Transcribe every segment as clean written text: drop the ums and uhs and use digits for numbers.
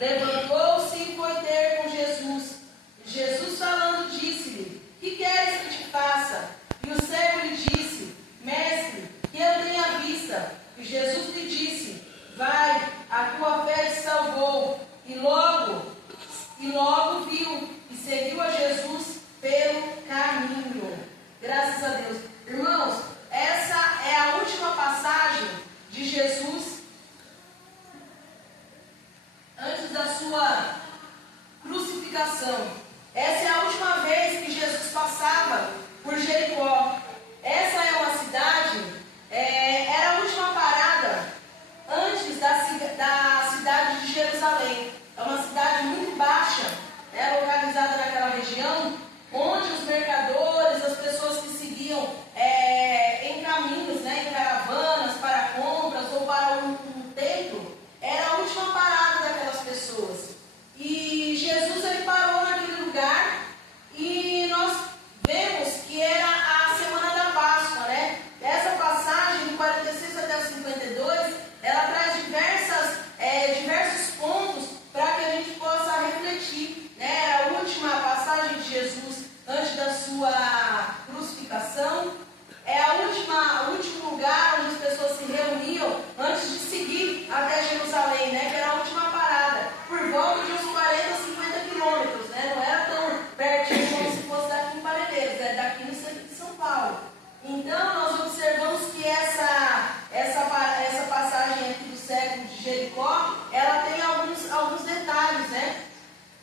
levantou-se e foi ter com Jesus. Jesus falando disse-lhe: que queres que te faça? E o cego lhe disse: Mestre, que eu tenha vista. E Jesus lhe disse: vai, a tua fé te salvou. E logo viu e seguiu a Jesus pelo caminho. Graças a Deus. Irmãos, essa é a última passagem de Jesus antes da sua crucificação. Essa é a última vez que Jesus passava por Jericó. Essa é uma cidade, era a última parada antes da cidade de Jerusalém. É uma cidade muito baixa, localizada naquela região, onde os mercadores, as pessoas que seguiam em caminhos, em caravanas, para compras ou para um templo, era a última parada daquelas pessoas. E Jesus ele parou naquele lugar e nós vemos que era a semana da Páscoa, né? Essa passagem do 46 até o 52, ela traz diversos pontos para que a gente possa refletir, né? Era a última passagem de Jesus antes da sua crucificação, o último lugar onde as pessoas se reuniam antes de seguir até Jerusalém, né? Que era a última parada, por volta de uns 40, 50 quilômetros, né? Não era tão pertinho como se fosse daqui em Parelheiros, daqui no centro de São Paulo. Então, nós observamos que essa passagem aqui do cego de Jericó, ela tem alguns detalhes, né?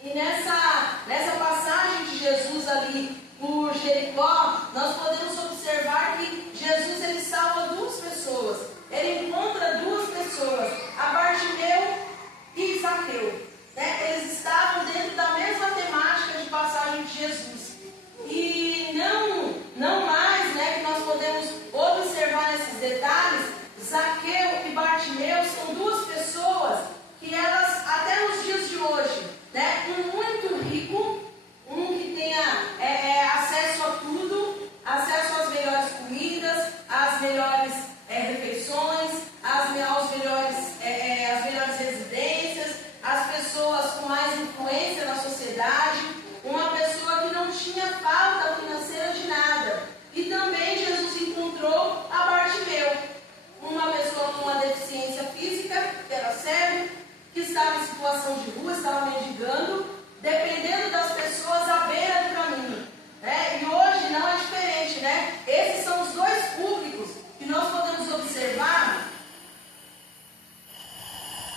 E nessa passagem de Jesus ali por Jericó, nós podemos observar que Jesus ele salva duas pessoas. Ele encontra duas pessoas, a Bartimeu e Zaqueu. Né? Eles estavam dentro da mesma temática de passagem de Jesus. E não mais, né, que nós podemos observar nesses detalhes, Zaqueu e Bartimeu são duas pessoas que elas, até nos dias de hoje, né, um muito rico, um que tenha acesso a tudo, acesso às melhores comidas, às melhores refeições, às melhores residências, as pessoas com mais influência na sociedade, uma pessoa que não tinha falta financeira de nada. E também Jesus encontrou a Bartimeu, uma pessoa com uma deficiência física, que era cego, que estava em situação de rua, estava mendigando, dependendo das pessoas à beira do caminho. Né? E hoje não é diferente, né? Esses são os dois públicos que nós podemos observar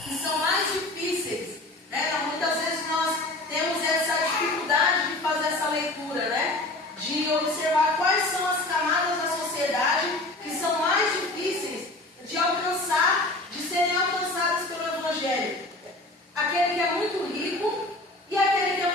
que são mais difíceis. Né? Muitas vezes nós temos essa dificuldade de fazer essa leitura, né? De observar quais são as camadas da sociedade que são mais difíceis de alcançar, de serem alcançadas pelo Evangelho. Aquele que é muito rico e aquele que é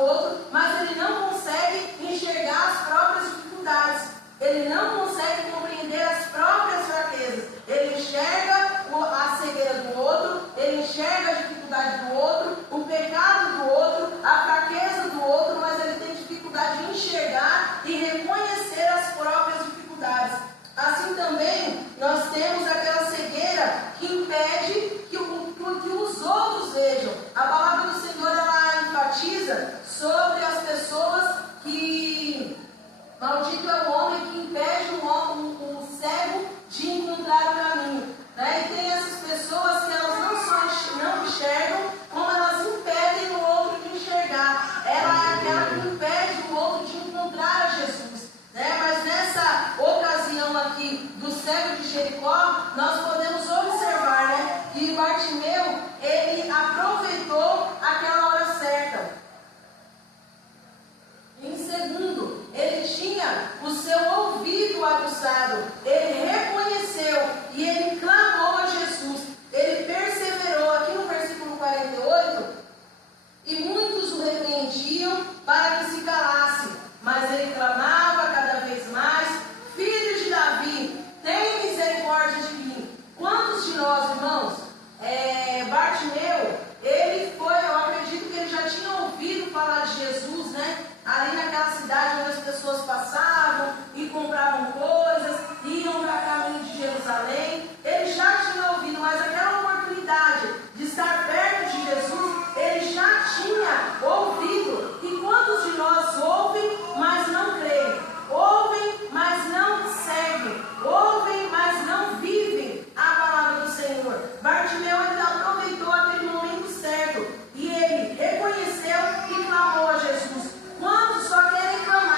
do outro, mas ele não consegue enxergar as próprias dificuldades. Ele não consegue compreender as próprias fraquezas. Ele enxerga a cegueira do outro, ele enxerga a dificuldade do outro, o pecado do outro, a fraqueza do outro, mas ele tem dificuldade de enxergar e reconhecer as próprias dificuldades. Assim também, nós temos aquela cegueira que impede que os outros vejam. A palavra do Senhor, ela enfatiza sobre as pessoas que... Maldito é o homem que impede o cego de encontrar o caminho. Né? E tem essas pessoas que elas não só não enxergam, como elas impedem o outro de enxergar. Ela é aquela que impede o outro de encontrar a Jesus. Né? Mas nessa ocasião aqui do cego de Jericó, nós podemos observar, né, que Bartimeu, ele aproveitou aquela hora certa. Em segundo, ele tinha o seu ouvido aguçado, ele reconheceu e ele clamou a Jesus, ele perseverou. Aqui no versículo 48, e muitos o repreendiam para que se calasse, mas ele clamava cada vez mais: Filho de Davi, tem misericórdia de mim. Quantos de nós, irmãos, Bartimeu, ele foi, eu acredito que ele já tinha ouvido falar de Jesus, né? Ali naquela cidade onde as pessoas passavam e compravam coisas, iam para caminho de Jerusalém. Ele já tinha ouvido, mas aquela oportunidade de estar perto de Jesus, ele já tinha ouvido. E quantos de nós ouvem, mas não creem? Ouvem, mas não seguem. Ouvem, mas não vivem a palavra do Senhor. Bartimeu ainda aproveitou aquele momento certo e ele reconheceu e clamou a Jesus. Quantos só querem clamar?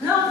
não